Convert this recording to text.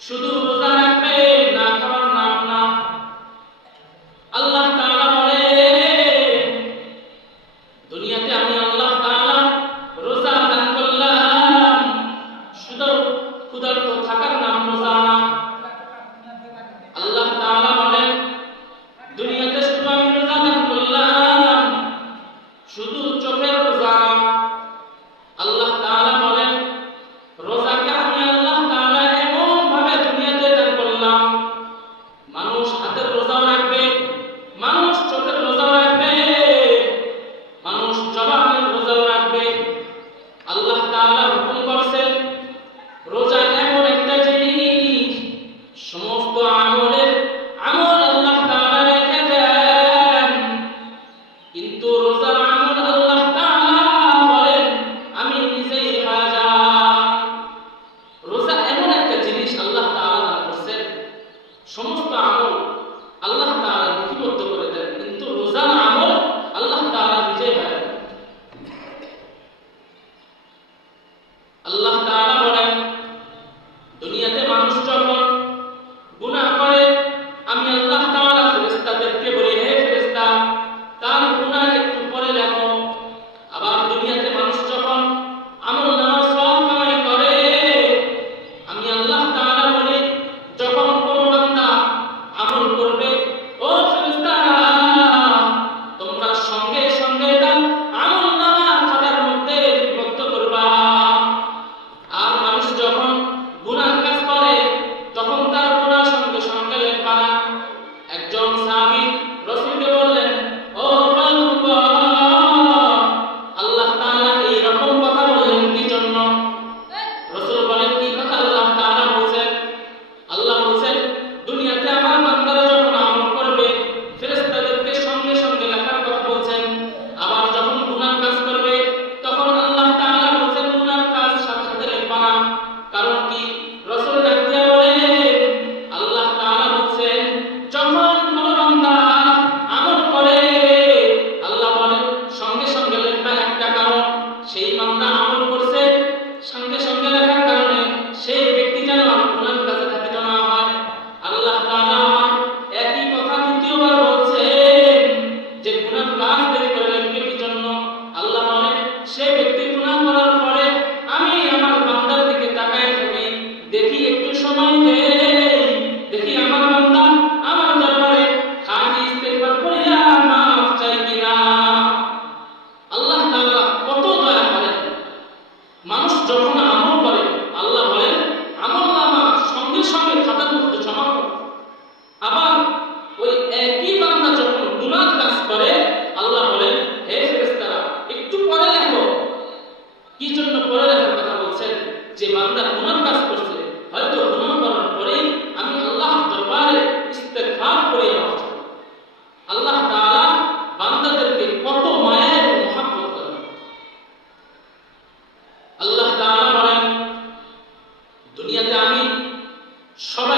শুধু রোজা রাখবে, না খাওয়ার নাম না। আল্লাহ তাআলা বলে, দুনিয়াতে আমি আল্লাহ তাআলা রোজা দান করলাম, শুধু ক্ষুধার্ত থাকার নাম রোজা না। আল্লাহ তাআলা বলেন, দুনিয়াতে শুধু আমি রোজা দান করলাম, শুধু চোখের রোজা না। আল্লাহ তাআলা বলেন, রোজাকে আমি আল্লাহ তাআলা এমন ভাবে দুনিয়াতে দান করলাম, মানুষ হাতের রোজাও রাখবে, মানুষ চোখের রোজাও রাখবে, মানুষ জবানের রোজাও রাখবে। আল্লাহ তাআলা হুকুম করেছেন, রোজা এমন একটা জিনিস, সমস্ত আমলের আমল আল্লাহ তাআলা রেখে দেন, কিন্তু রোজার আমল আল্লাহ তাআলা বলেন আমি নিজেই রাজা। রোজা এমন একটা জিনিস আল্লাহ তাআলা দান করেছেন, সমস্ত আমল আল্লাহ তাআলা লিপিবদ্ধ করে দেন, কিন্তু রোজার আমল আল্লাহ তাআলা নিজেই রাজা। আল্লাহ তাআলা বলেন, দুনিয়াতে মানুষ যখন গুনাহ করে, আমি আল্লাহ তাআলা ফেরেশতাদেরকে বলি, হে ফেরেশতা, তার গুনাহ একটু পরে লেখো। আবার দুনিয়াতে মানুষ যখন আমলনামা সওয়াব কামাই করে, আমি আল্লাহ তাআলা বলি, যখন কোন বান্দা আমল করবে, ও ফেরেশতারা, তোমরা সঙ্গে সঙ্গে তার আমলনামা খাতার মধ্যে লিপিবদ্ধ করবা। আর মানুষ যখন গুনাহ কাজ করে, তখন তার গুনাহ সঙ্গে সঙ্গে লেখবা না। একজন সাহাবী রাসূলকে বললেন, ও পয়গম্বর, আল্লাহ তাআলা এই রকম কথা বললেন কি জন্য? রাসূল বলেন, কি কথা আল্লাহ তাআলা বলেন? আল্লাহ বলেন, দুনিয়াতে আমার বান্দারা যখন আমল করবে, ফেরেশতাদেরকে সঙ্গে সঙ্গে লেখার কথা বলেন। আবার যখন গুনাহ কাজ করবে, তখন আল্লাহ তাআলা বলেন গুনাহ কাজ সাথে সাথে লিখবা না। কারণ কি? রাসূল ডাক দিয়ে বলেন, আল্লাহ তাআলা বলেন, যখন কোন বান্দা আমল করে, আল্লাহ বলেন সঙ্গে সঙ্গে লেখবা, একটা কারণ, সেই বান্দা আমল করছে, সঙ্গে সঙ্গে লেখার কারণে সেই ব্যক্তি যেন আর গুনাহ কাজে থাকিত না হয়। আল্লাহ তাআলা আমার একই কথা দ্বিতীয়বার বলছেন যে গুনাহ কাজ দেরি করে লিখবে কি জন্য? আল্লাহ বলেন, সেই ব্যক্তি গুনাহ করার পরে আমি আমার বান্দার দিকে তাকায় থাকি, দেখি একটু সময় দেই, দেখি আমার বান্দা আমার দরবারে খালি ইস্তেগফার করিয়া মাফ চাই কিনা। আল্লাহ তাআলা কত দয়া করেন। মানুষ যখন আমল করে, আল্লাহ বলেন আমলনামা সঙ্গে সঙ্গে খাতার মধ্যে জমা করো। আবার ওই একই বান্দা যখন গুনাহ কাজ করে, আল্লাহ বলেন, হে ফেরেশতারা, একটু পরে লেখো। কি জন্য পরে লেখার কথা বলছেন? যে বান্দা গুনাহ কাজ করছে, হয়তো গুনাহ করার পরে আমি আল্লাহ দরবারে ইস্তেগফার করে মাফ চাই। আল্লাহ তাআলা বান্দাদেরকে কত মায়া এবং মহব্বত করেন। আল্লাহ তাআলা বলেন, দুনিয়াতে আমি সবাই